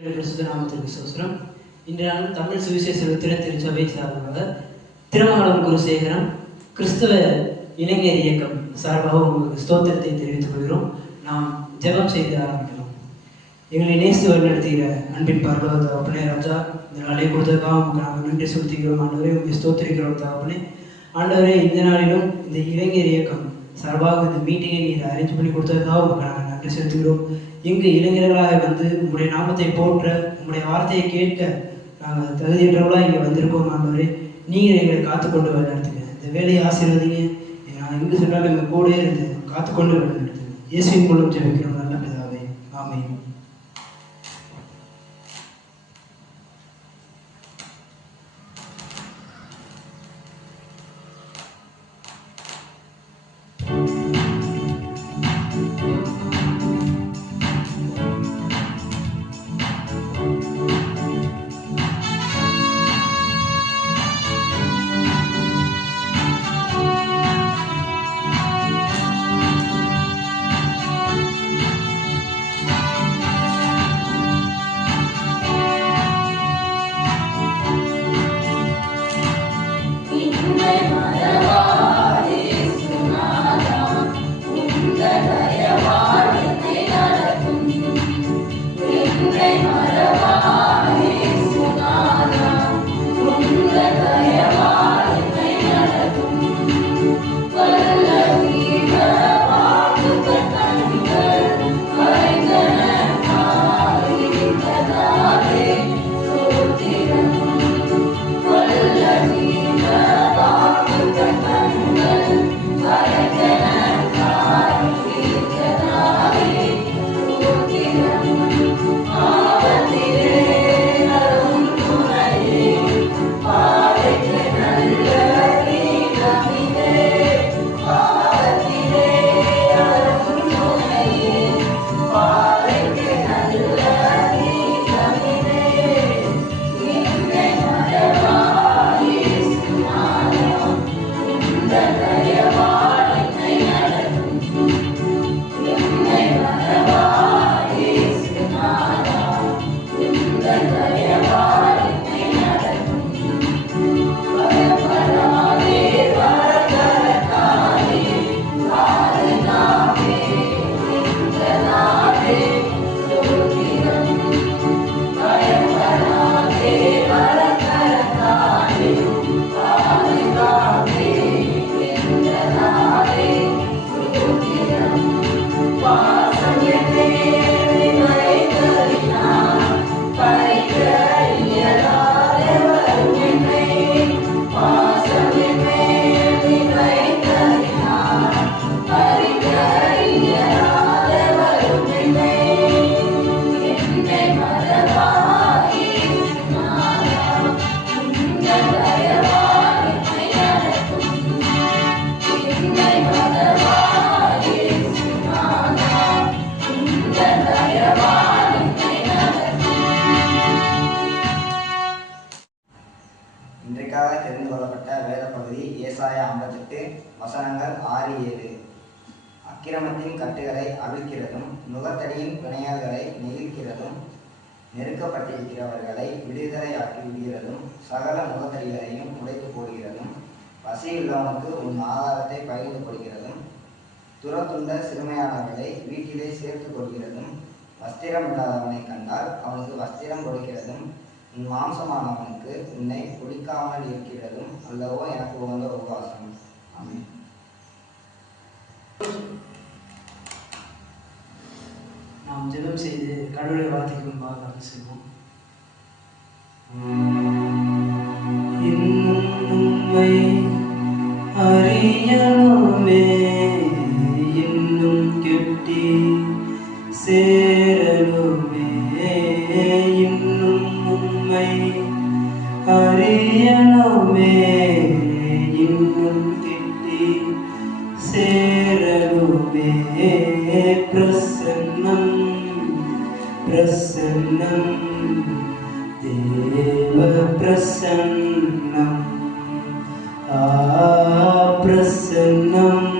நாமத்திற்கு சோசரம். இன்று நாளும் தமிழ் சுவிசேஷ திருச்சபை சார்பாக திருமங்கலம் குருசேகரம் கிறிஸ்தவ இளைஞர் இயக்கம் சார்பாக உங்களுக்கு ஸ்தோத்திரத்தை தெரிவித்துக் கொள்கிறோம். நாம் ஜெபம் செய்து ஆரம்பிக்கிறோம். எங்களை நேசித்து வழிநடத்துகிற அன்பின் பரலோக தகப்பனே ராஜா, இந்த நாளை கொடுத்ததுக்காக உங்களுக்கு நாங்கள் நன்றி செலுத்துகிறோம். ஆண்டவரே உங்களை ஸ்தோத்திரிக்கிறோம் தகப்பனே. ஆண்டவரே, இந்த நாளிலும் இந்த இளைஞர் இயக்கம் சார்பாக இந்த மீட்டிங்கை நீர் அரேஞ்ச் பண்ணி கொடுத்ததுக்காக உங்களுக்கு நாங்கள் நன்றி செலுத்துகிறோம். இங்கு இளைஞர்களாக வந்து உங்களுடைய நாமத்தை போற்ற, உங்களுடைய வார்த்தையை கேட்க நாங்கள் தகுதியற்றவர்களாக இங்கே வந்திருக்கோம். ஆண்டவரே, நீங்கள் எங்களை காத்துக்கொண்டு வழிநடத்துங்க. இந்த வேலையை ஆசீர்வதிங்க. நாங்கள் எங்கு சொன்னாலும் எங்கள் கூட இருந்து காத்துக்கொண்டு வழிநடத்துங்க. இயேசுவின் மூலம் ஜெபிக்கிறோம் நல்ல பிதாவே, ஆமென். இன்றைக்காக தெரிந்து கொள்ளப்பட்ட வேத பகுதி ஏசாயா 58 வசனங்கள் 6-7. அக்கிரமத்தின் கட்டுகளை அவிழ்க்கிறதும் நுகத்தடியின் பிணையல்களை நெகிழ்கிறதும் நெருக்கப்பட்டிருக்கிறவர்களை விடுதலையாக்கி விடுகிறதும் சகல நுகத்தடிகளையும் உடைத்து போடுகிறதும் பசியுள்ளவனுக்கு உன் ஆதாரத்தை பகிர்ந்து கொடுக்கிறதும் துரத்துண்ட சிறுமையானவர்களை வீட்டிலே சேர்த்து கொள்கிறதும் வஸ்திரம் இல்லாதவனை கண்டால் அவனுக்கு வஸ்திரம் கொடுக்கிறதும் உன் மாம்சமானவனுக்கு உன்னை குடிக்காமல் இருக்கிறதும் அல்லவோ எனக்கு உகந்த உபவாசம். ஆமென். நாம் ஜெபம் செய்து கடவுளை வார்த்தைக்கு முன்பாக செய்வோம். உம்மை அறியணுமே, இன்னும் கெட்டி சேரணுமே, இன்னும் உம்மை அறியணுமே, இன்னும் கெட்டி சேரணுமே. பிரசன்னம் பிரசன்னம் தேவ பிரசன்னம், பிரசன்னம்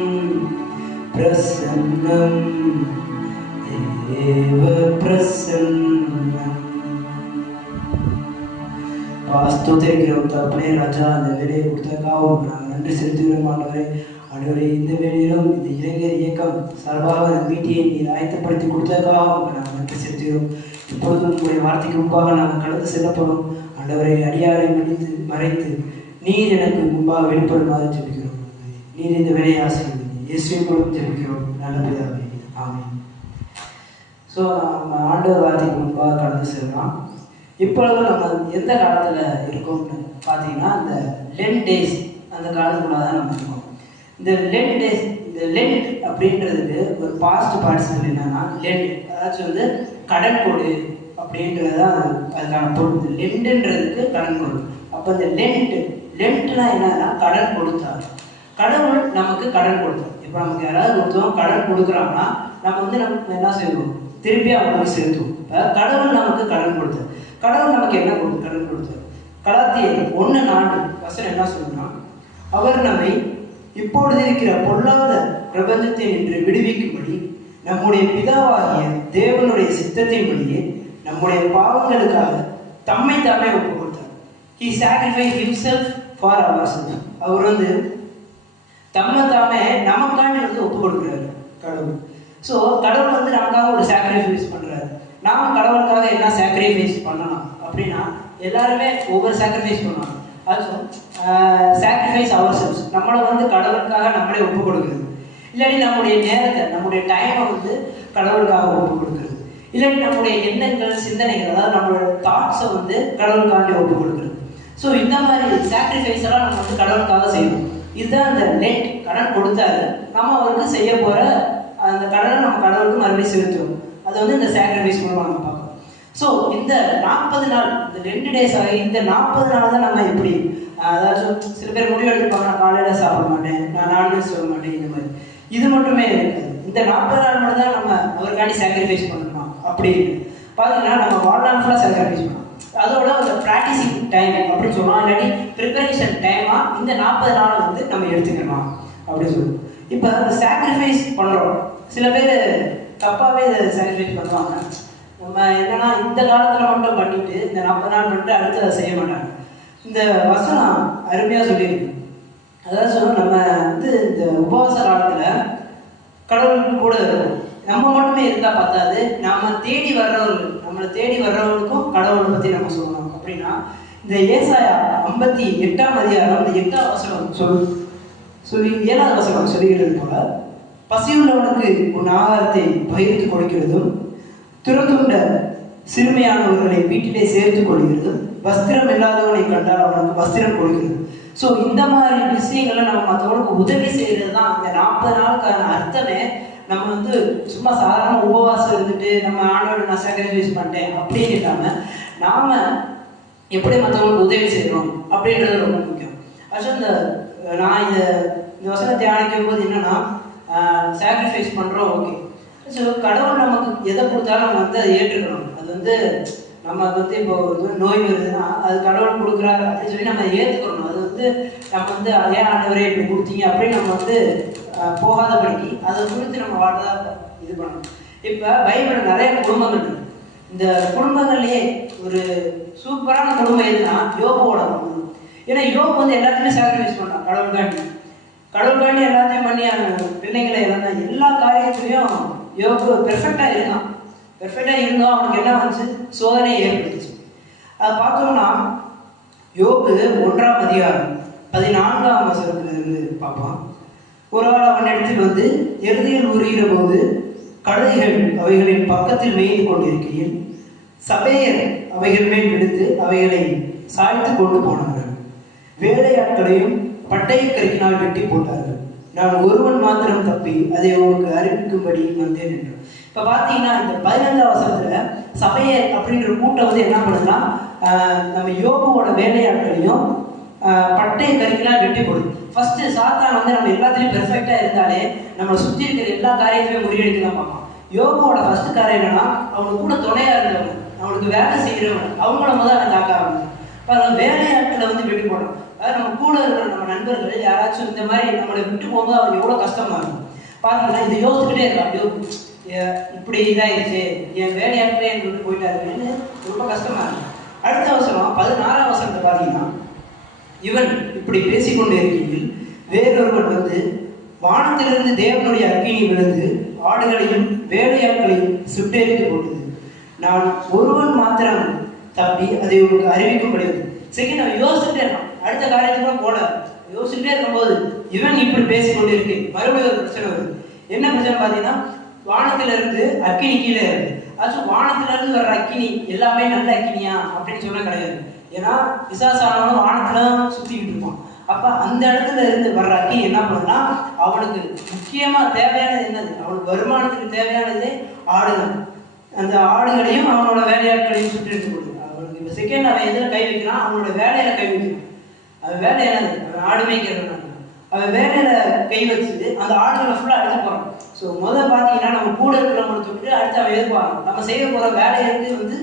பிரசன்னம் தேவ பிரசன்னம். ஸ்தோத்திரிக்கிறோம் தகப்பனே ராஜா. அந்த வேலையை கொடுத்ததுக்காகவும் நாங்கள் நன்றி செலுத்துகிறோம் ஆண்டவரே. ஆண்டவரே, இந்த வேலையிலும் இந்த இளைஞர் இயக்கம் சார்பாக அந்த மீட்டியை நீர் ஆயத்தப்படுத்தி கொடுத்ததுக்காகவும் நாங்கள் நன்றி செலுத்துகிறோம். இப்பொழுதும் உங்களுடைய வார்த்தைக்கு முன்பாக நாங்கள் கடந்து செல்லப்படும் ஆண்டவரை அடியாரை மறைத்து நீர் எனக்கு முன்பாக வெளிப்படுமாறு ஜெபிக்கிறோம். நீர் இந்த வேலையை ஆசீர்வதிங்க. இயேசுவின் மூலம் ஜெபிக்கிறோம் நல்ல பிதாவே, ஆமென். ஸோ நம்ம ஆண்டவர் வார்த்தைக்கு முன்பாக கடந்து செல்லலாம். இப்பொழுது நம்ம எந்த காலத்தில் இருக்கோம்னு பார்த்தீங்கன்னா, இந்த லென்ட் டேஸ் அந்த காலத்துக்குள்ள தான் நம்ம இருக்கோம். இந்த லென்ட் டேஸ், இந்த லென்ட் அப்படின்றதுக்கு ஒரு பாஸ்ட் பார்ட்டிசிபிள் என்னன்னா லென்ட், அதாச்சும் வந்து கடன் கொடு அப்படின்றது தான் அதுக்கான பொருள். இந்த லென்ட்ன்றதுக்கு கடன் கொடு. அப்போ இந்த லென்ட்னா என்னன்னா கடன் கொடுத்தார். கடவுள் நமக்கு கடன் கொடுத்தார். இப்போ நமக்கு யாராவது கொடுத்தோம் கடன் கொடுக்குறாங்கன்னா நம்ம வந்து நம்ம என்ன செய்வோம், திருப்பி அவங்களுக்கு செலுத்துவோம். இப்போ கடவுள் நமக்கு கடன் கொடுத்தார். கடவுள் நமக்கு என்ன கடன் கொடுத்தார்? கலாத்தியர் 1:4 என்ன சொல்லுன்னா, அவர் நம்மை இப்பொழுது இருக்கிற பொல்லாத பிரபஞ்சத்தை நின்று விடுவிக்கும்படி நம்முடைய பிதாவாகிய தேவனுடைய சித்தத்தின்படியே நம்முடைய பாவங்களுக்காக தம்மை தாமே ஒப்பு கொடுத்தார். He sacrificed himself for our sins. அவர் வந்து தம்மை தாமே நமக்காண்டி வந்து ஒப்பு கொடுக்குறாரு கடவுள். ஸோ கடவுள் வந்து நமக்காக ஒரு சாக்ரிஃபைஸ் பண்ணுறாரு. நாம் கடவுளுக்காக என்ன சாக்ரிஃபைஸ் பண்ணலாம் அப்படின்னா, எல்லாருமே ஒவ்வொரு சாக்ரிஃபைஸ் பண்ணுவாங்க. அதுவும் சாக்ரிஃபைஸ் அவர் செல்ஸ், நம்மளை வந்து கடவுளுக்காக நம்மளே ஒப்பு கொடுக்குறது. இல்லாட்டி நம்முடைய நேரத்தை, நம்முடைய டைமை வந்து கடவுளுக்காக ஒப்பு கொடுக்குறது. இல்லாட்டி நம்முடைய எண்ணங்கள், சிந்தனைகள், அதாவது நம்மளோட தாட்ஸை வந்து கடவுளுக்காண்டி ஒப்பு கொடுக்குறது. ஸோ இந்த மாதிரி சாக்ரிஃபைஸ் எல்லாம் நம்ம வந்து கடவுளுக்காக செய்யணும். இதுதான் அந்த லென்ட். கடன் கொடுத்தாரு, நம்ம அவருக்கு செய்ய போகிற அந்த கடனை நம்ம கடவுளுக்கு மறுபடியும் செலுத்துவோம். அதை வந்து இந்த சாக்ரிஃபைஸ் மூலமாக நம்ம பார்க்கணும். ஸோ இந்த 40 நாள், இந்த 2 டேஸ் ஆகி இந்த 40 நாள் தான் நம்ம எப்படி, அதாச்சும் சில பேர் முடிவு எடுத்துப்பாங்க, நான் காலையில் சாப்பிட மாட்டேன், நான் நான்வெஜ் சொல்ல மாட்டேன், இந்த மாதிரி. இது மட்டுமே இருக்காது. இந்த 40 நாள் மட்டும் தான் நம்ம அவருக்காண்டி சாக்ரிஃபைஸ் பண்ணணுமா அப்படின்னு பார்த்தீங்கன்னா, நம்ம வாழ்நாள் ஃபுல்லாக சாக்ரிஃபைஸ் பண்ணலாம். அதோட அந்த ப்ராக்டிசிங் டைம் அப்படின்னு சொல்லலாம், இல்லாட்டி ப்ரிப்பரேஷன் டைமாக இந்த 40 நாளை வந்து நம்ம எடுத்துக்கணும் அப்படின்னு சொல்லுவோம். இப்போ அந்த சாக்ரிஃபைஸ் பண்ணுறோம், சில பேர் தப்பாகவே இதை சாக்ரிஃபைஸ் பண்ணுவாங்க. நம்ம என்னன்னா, இந்த காலத்தில் மட்டும் பண்ணிட்டு இந்த 40 நாள் பண்ணிட்டு அடுத்து அதை செய்ய மாட்டாங்க. இந்த வசனம் அருமையாக சொல்லியிருக்கு. அதாவது சொல்லுவோம், நம்ம வந்து இந்த உபவாச காலத்தில் கடவுளுக்கு கூட இருக்கும். நம்ம மட்டுமே இருந்தால் பார்த்தாது, நம்மளை தேடி வர்றவர்களுக்கும் கடவுளை பற்றி நம்ம சொல்லணும். அப்படின்னா இந்த ஏசாயா 58ஆம் அதிகாரம் இந்த 8ஆம் வசனம் சொல்லி 7ஆவது வசனம் சொல்லுகிறது போல, பசியுள்ளவனுக்கு உன் ஆகாரத்தை பகிர்ந்து கொடுக்கிறதும், துறந்துண்ட சிறுமையானவர்களை வீட்டிலே சேர்த்து கொள்கிறதும், வஸ்திரம் இல்லாதவனை கண்டால் அவனுக்கு வஸ்திரம் கொடுக்கிறது. ஸோ இந்த மாதிரி விஷயங்களை நம்ம மற்றவங்களுக்கு உதவி செய்கிறது தான் அந்த 40 நாளுக்கான அர்த்தமே. நம்ம வந்து சும்மா சாதாரண உபவாசம் இருந்துட்டு நம்ம ஆண்டோட நான் சாக்ரிஃபைஸ் பண்ணிட்டேன் அப்படின்னு இல்லாமல் நாம் எப்படி மற்றவங்களுக்கு உதவி செய்யணும் அப்படின்றது ரொம்ப முக்கியம். ஆக்சுவலி நான் இந்த வசனத்தை தியானிக்கும் போது என்னன்னா, சாக்ரிஃபைஸ் பண்ணுறோம், ஓகே. ஸோ கடவுள் நமக்கு எதை கொடுத்தாலும் நம்ம வந்து அதை ஏற்றுக்கணும். அது வந்து நம்ம வந்து இப்போ நோய் வருதுன்னா அது கடவுள் கொடுக்குறாரு அப்படின்னு சொல்லி நம்ம ஏற்றுக்கணும். அது வந்து நம்ம வந்து அதே ஆண்டவரே இப்படி கொடுத்தீங்க அப்படின்னு நம்ம வந்து போகாதபடிக்கு அதை குறித்து நம்ம வாழ்றதா இது பண்ணணும். இப்போ பைபிள் நிறைய குடும்பங்கள் இருக்கு. இந்த குடும்பங்கள்லேயே ஒரு சூப்பரான குடும்பம் எதுனா யோபுவோட குடும்பம். ஏன்னா யோபு வந்து எல்லாத்தையுமே சாக்ரிஃபைஸ் பண்ணான் கடவுளுக்காண்டி எல்லாத்தையும் பண்ணி பிள்ளைங்களை இழந்தான். எல்லா காரியத்திலையும் யோபு பெர்ஃபெக்டாக இருந்தோம். அவனுக்கு என்ன வந்துச்சு, சோதனை ஏற்பட்டுச்சு. அதை பார்த்தோம்னா யோபு 1ஆம் அதிகாரம் 14ஆம் வசனத்திலிருந்து பார்ப்போம். ஒரு ஆள் அவன் இடத்தில் வந்து எருதியில் உருகிற போது கழுதைகள் அவைகளின் பக்கத்தில் மேய்ந்து கொண்டிருக்கையில் சபையர் அவைகள் மேல் விடுத்து அவைகளை சாய்த்து கொண்டு போனார்கள். வேலையாட்களையும் பட்டய கருக்கினால் வெட்டி போட்டார்கள். நான் ஒருவன் மாத்திரம் தப்பி அதை உங்களுக்கு அறிவிக்கும்படி வந்தேன் என்றார். இப்போ பார்த்தீங்கன்னா இந்த 15ஆம் வசனத்தில் சபையர் அப்படின்ற கூட்டம் வந்து என்ன பண்ணுதுன்னா, நம்ம யோபுவோட வேலையாட்களையும் பட்டய கருக்கினால் வெட்டி போடுது. ஃபர்ஸ்ட் சாத்தான் வந்து நம்ம எல்லாத்துலேயும் பெர்ஃபெக்டாக இருந்தாலே நம்மளை சுற்றி இருக்கிற எல்லா காரியத்தையுமே முறியடிக்க தான் பார்ப்பான். யோபுவோட ஃபர்ஸ்ட் காரியம் என்னன்னா, அவனுக்கு கூட துணையாக இருந்தவங்க, அவனுக்கு வேலை செய்கிறவங்க, அவங்கள முதல் அவன் தாக்க ஆரம்பிச்சு. இப்போ வேலையாட்களை வந்து வெட்டி போடுறோம். அதாவது நம்ம கூட இருக்கிற நம்ம நண்பர்கள் யாராச்சும் இந்த மாதிரி நம்மளை விட்டு போகும்போது அவங்க எவ்வளோ கஷ்டமா இருக்கும் பார்த்தீங்கன்னா. இதை யோசிச்சுக்கிட்டே இருக்கான், அப்படியோ இப்படி இதாகிடுச்சு, என் வேலையாட்களே எனக்கு விட்டு போயிட்டாருன்னு ரொம்ப கஷ்டமா இருக்கும். அடுத்த வசனம் 16ஆம் வசனத்தை பார்த்தீங்கன்னா, இவன் இப்படி பேசிக்கொண்டே இருக்கையில் வேறொருவன் வந்து வானத்திலிருந்து தேவனுடைய அக்கினி விழுந்து ஆடுகளையும் வேலையாட்களையும் சுட்டெரித்து போட்டது. நான் ஒருவன் மாத்திரம் தப்பி அதை உங்களுக்கு அறிவிக்கும்படியாது. சரி, நம்ம யோசிச்சுட்டே இருக்கோம், அடுத்த காரியத்துக்கும் போல யோசிச்சுட்டே இருக்கும்போது இவன் இப்படி பேசிக்கொண்டு இருக்கு. மறுபடியும் ஒரு பிரச்சனை வருது. என்ன பிரச்சனை பார்த்தீங்கன்னா, வானத்துல இருந்து அக்கினி கீழே இருக்கு. அது வானத்துல இருந்து வர்ற அக்கினி எல்லாமே நல்ல அக்கினியா அப்படின்னு சொல்ல கிடையாது. ஏன்னா பிசாசானவனும் வானத்துல சுத்திக்கிட்டு இருப்பான். அப்ப அந்த இடத்துல இருந்து வர்ற அக்கினி என்ன பண்ணுன்னா, அவனுக்கு முக்கியமா தேவையானது என்னது, அவனுக்கு வருமானத்துக்கு தேவையானதே ஆடுதான். அந்த ஆடுகளையும் அவனோட வேலையாட்களையும் சுற்றி எடுத்து கொடுக்கும். அவனுக்கு இப்போ செகண்ட் அவன் எதில் கை வைக்கிறான், அவனோட வேலையில கை வைக்கிறான். அவன் வேலை என்னது, அவன் ஆடு மேய்க்கிறான். அவன் வேலையில கை வச்சுட்டு அந்த ஆடுகளை ஃபுல்லாக எடுத்து போறான். ஸோ முதல் பார்த்தீங்கன்னா நம்ம கூட இருக்கிறவங்களை தொட்டு அடுத்து அவன் எதிர்பார்க்கலாம். நம்ம செய்ய போற வேலையிலிருந்து வந்து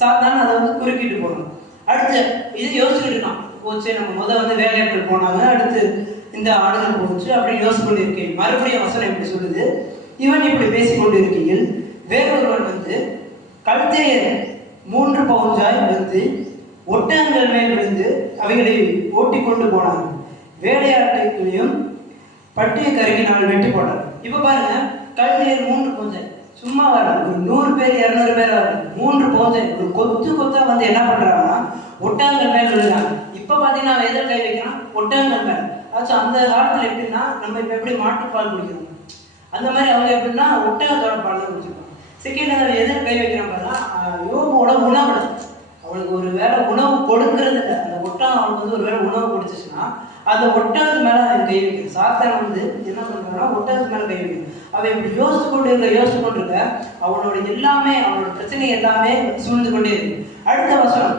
சாத்தான அதை வந்து குறுக்கிட்டு போறோம். அடுத்து இது யோசிச்சுட்டு இருக்கான். போச்சு, நம்ம முதல் வந்து வேலையாட்கள் போனாங்க, அடுத்து இந்த ஆடுகள் போச்சு அப்படின்னு யோசிச்சு கொண்டு இருக்கேன். மறுபடியும் வசனம் இப்படி சொல்லுது, இவன் இப்படி பேசிக்கொண்டு இருக்கையில் வேறொருவன் வந்து கழுத்தையை 3 பவுஞ்சாய் வந்து ஒட்டகங்கள் மேல் விழுந்து அவைகளை ஓட்டி கொண்டு போனாங்க. வேலையாட்களையும் பட்டிய கருகினால் வெட்டி போட்டார். இப்ப பாருங்க, கழுத்தையை 3 பவுஞ்சாய் சும்மா வர ஒரு 100 பேர் 200 பேர் வர 3 பவுஞ்சாய் ஒரு கொத்து கொத்தா வந்து என்ன பண்றாங்கன்னா ஒட்டகங்கள் மேல் விழுறாங்க. இப்ப பாத்தீங்கன்னா அவன் எதில் கை வைக்கிறான், ஒட்டகங்கள் மேல். ஆச்சு அந்த காலத்துல எப்படின்னா, நம்ம இப்ப எப்படி மாட்டுப்பால் குடிக்கிறோம் அந்த மாதிரி அவங்க எப்படின்னா ஒட்டகத்தோட பால் தான் குடிச்சிருப்பாங்க. செகண்ட் அவன் எதில் கை வைக்கிறாங்கன்னா, யோபோட உணவு. அவனுக்கு ஒரு வேளை உணவு கொடுக்கறது இல்லை, அந்த ஒட்டகம் அவனுக்கு வந்து ஒரு வேளை உணவு கொடுத்துச்சுன்னா அந்த ஒட்டகத்து மேல அவன் கை வைக்கிறான். சாத்தான் வந்து என்ன பண்றான்னா ஒட்டகத்து மேல கை வைக்கிறான். அவன் இப்படி யோசிச்சு கொண்டு இருக்க அவனோட எல்லாமே, அவனோட பிரச்சனை எல்லாமே சூழ்ந்து கொண்டே இருக்கு. அடுத்த வசனம்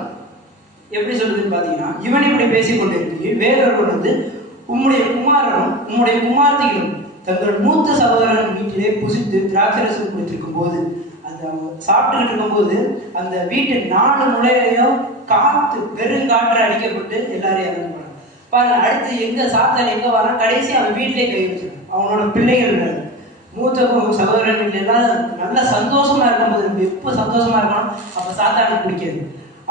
எப்படி சொல்றதுன்னு பாத்தீங்கன்னா, இவன் இப்படி பேசிக்கொண்டே இருக்கு வேறொருவன் வந்து உம்முடைய குமாரனும் உம்முடைய குமார்த்திகளும் தங்கள் மூத்த சகோதரன் வீட்டிலே புசித்து திராட்சரசம் குடித்திருக்கும் போது, அந்த சாப்பிட்டுக்கிட்டு இருக்கும்போது அந்த வீட்டு 4 முளையிலையும் காத்து பெருங்காற்று அடிக்கப்பட்டு எல்லாரையும் இறந்து போனாங்க. பாருங்க, அடுத்து எங்க சாத்தான் எங்க வரான், கடைசி அவன் வீட்டிலே கை வச்சிருக்கான். அவனோட பிள்ளைகள் மூத்த சகோதரன் வீட்டுல எல்லாம் நல்ல சந்தோஷமா இருக்கும்போது, எப்போ சந்தோஷமா இருக்கணும் அப்ப சாத்தானுக்கு பிடிக்காது.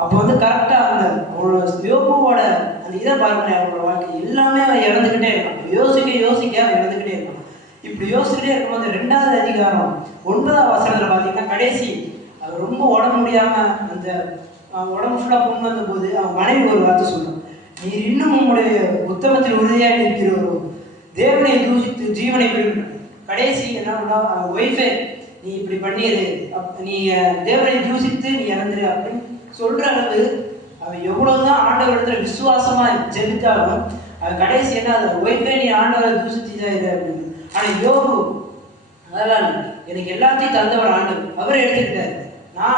அப்போ வந்து கரெக்டா அந்த அவனோட யோபுவோட அந்த இதை பாருங்க, அவனோட வாழ்க்கை எல்லாமே அவன் இறந்துகிட்டே இருக்கான். யோசிக்க அவன் இறந்துகிட்டே இருக்கான். இப்படி யோசிச்சுட்டே இருக்கும்போது 2வது அதிகாரம் 9ஆம் வசனத்துல பாத்தீங்கன்னா, கடைசி அவர் ரொம்ப உடம்பு முடியாம அந்த உடம்பு ஃபுல்லா புண் வந்த போது அவன் மனைவி ஒரு வார்த்தை சொல்றான், நீர் இன்னும் உங்களுடைய உத்தமத்தில் உறுதியாக இருக்கிறவரோ தேவனை தூஷித்து ஜீவனை விடுங்க. கடைசி என்ன பண்ணா, அவன் ஒய்ஃபே நீ இப்படி பண்ணியது, நீ தேவனை தூஷித்து நீ இறந்துரு அப்படின்னு சொல்ற அளவு அவன் எவ்வளவுதான் ஆண்டவரிடத்துல விசுவாசமா ஜெபித்தாலும் அவன் கடைசி என்ன, ஒய்ஃபே நீ ஆண்டவரை தூஷிச்சுதான் இது அப்படின்னு. ஆனா யோபு அதெல்லாம் எனக்கு எல்லாத்தையும் தந்தவர் ஆண்டவர், அவர் எடுத்துக்கிட்டாரு.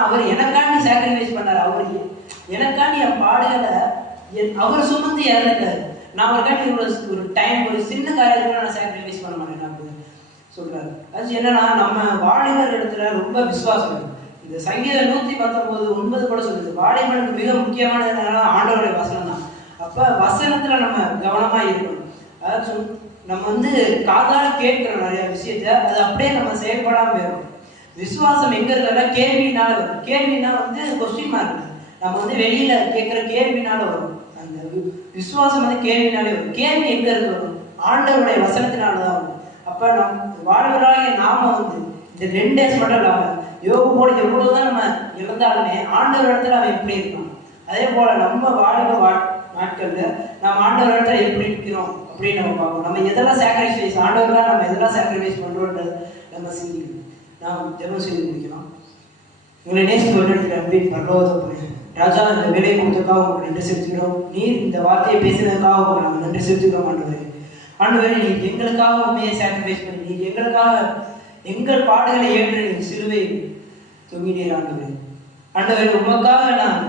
அவர் எனக்காண்டி சாக்ரிஃபைஸ் பண்ணாரு, அவர் எனக்காண்டி என் பாடுகளை அவர் சுமந்து இறந்துட்டாரு. நான் அவருக்காண்டி ஒரு டைம் ஒரு சின்ன காரியத்துல நான் சாக்ரிஃபைஸ் பண்ண மாட்டேன் அப்படின்னு சொல்றாரு. அது என்னன்னா, நம்ம வாலிபர் இடத்துல ரொம்ப விசுவாசம் இருக்கு. இந்த சங்கீதம் 119:9 கூட சொல்லுது, வாலிபனுக்கு மிக முக்கியமானது என்னன்னா ஆண்டவருடைய வசனம் தான். அப்ப வசனத்துல நம்ம கவனமா இருக்கணும். அதாவது நம்ம வந்து காதால கேட்கிறோம் நிறைய விஷயத்த, அது அப்படியே நம்ம செயல்படாம போயிடும். விசுவாசம் எங்க இருக்கிறதா கேள்வினால வரும். கேள்வினா வந்து கொஸ்டின் மார்க். நம்ம வந்து வெளியில கேட்கிற கேள்வினால வரும். அந்த விசுவாசம் வந்து கேள்வினாலே வரும். கேள்வி எங்க இருந்து வரும், ஆண்டவருடைய வசனத்தினாலதான் வரும். அப்ப நம் வாழ்வராக நாம வந்து இந்த 2 டேஸ் மட்டும் இல்லாம யோகு போல எவ்வளவுதான் நம்ம இறந்தாலுமே ஆண்டவர் இடத்துல அவன் எப்படி இருக்கான், அதே போல நம்ம வாழ்வு நாட்கள்ல நம்ம ஆண்டவர் இடத்துல எப்படி இருக்கிறோம் அப்படின்னு நம்ம பார்க்கணும். நம்ம எதெல்லாம் சாக்ரிஃபைஸ் ஆண்டவர்களா நம்ம எதெல்லாம் சாக்ரிஃபைஸ் பண்றோம்ன்றது நம்ம சிந்திக்கணும். நாம் ஜெபம் செய்து முடிக்கலாம். உங்களை நேசித்து வருடத்தில் அன்பின் பரலோகத்தை ராஜா, இந்த வேலையை கொடுத்ததுக்காக உங்களுக்கு நன்றி செலுத்துகிறோம். நீர் இந்த வார்த்தையை பேசினதுக்காக உங்களுக்கு நாங்கள் நன்றி செலுத்துகிறோம். ஆண்டவரே, நீர் எங்களுக்காக உண்மையை சாக்ரிஃபைஸ் பண்ணி நீர் எங்களுக்காக எங்கள் பாடுகளை ஏற்று நீர் சிலுவை தொங்கினீர். ஆண்டவரே, உமக்காக நான்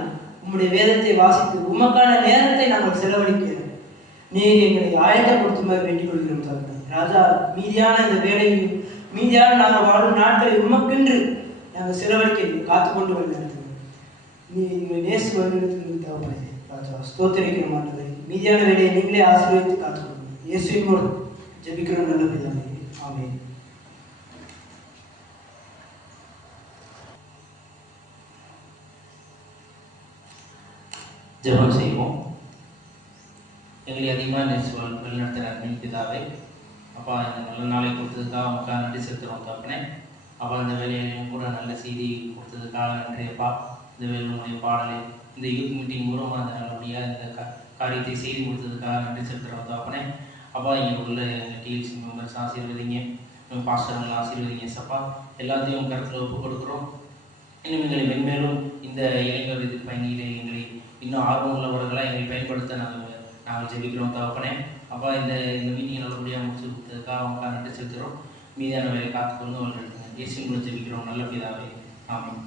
உம்முடைய வேதத்தை வாசித்து உமக்கான நேரத்தை நாங்கள் செலவழிக்கிறோம். நீர் எங்களை ஆயத்தப்படுத்துமாறு வேண்டிக் கொள்கிறோம் சார். ராஜா, மீதியான இந்த வேலையும் மீதியான நாங்கள் வாழும் நாட்களை உமக்கென்று நாங்கள் செலவழிக்க காத்துக்கொண்டு வருகிறோம். நீ எங்களை நேசி வருகிறதுக்கு தேவைப்படுது ராஜா. ஸ்தோத்திரிக்கிற மாட்டது மீதியான வேலையை நீங்களே ஆசீர்வதித்து காத்துக்கொள்ளுங்க. இயேசுவின் மூலம் ஜெபிக்கிறோம் நல்ல பிதாவே. ஆமென். ஜெபம் செய்வோம். எங்களை அதிகமாக நேசித்து வழிநடத்துகிற அன்பின் பிதாவே, அப்பா இந்த நல்ல நாளை கொடுத்ததுக்காக அவங்களுக்காக நன்றி செலுத்துகிறோம் தகப்பனே. அப்பா இந்த வேலையிலையும் கூட நல்ல செய்தி கொடுத்ததுக்காக நன்றி அப்பா. இந்த வேலையுடைய பாடலை இந்த யூத் மீட்டிங் மூலமாக அந்த நல்லபடியாக இந்த காரியத்தை செய்து கொடுத்ததுக்காக நன்றி செலுத்துகிறோம் தகப்பனே. அப்பா இங்கே உள்ள எங்கள் டிஎல்சி மெம்பர்ஸ் ஆசீர்வதிங்க, பாஸ்டர்களை ஆசீர்வதிங்க சப்பா. எல்லாத்தையும் கருத்தில் ஒப்புக் கொடுக்குறோம். இன்னும் எங்களை மென்மேலும் இந்த இளைஞர் இது பயணிகளை எங்களை இன்னும் ஆர்வம் உள்ளவர்களாக எங்களை பயன்படுத்த நாங்கள் ஜெபிக்கிறோம் தகப்பனே. அப்பா இந்த மீட்டிங் நல்லபடியாக முடிச்சு கொடுத்ததுக்காக அவங்க நன்றி செலுத்துகிறோம். மீதியான வேலை காத்துக்கொண்டு அவர்கள் இயேசுவின் மூலம் ஜெபிக்கிறோம் நல்ல பிதாவே. ஆமென்.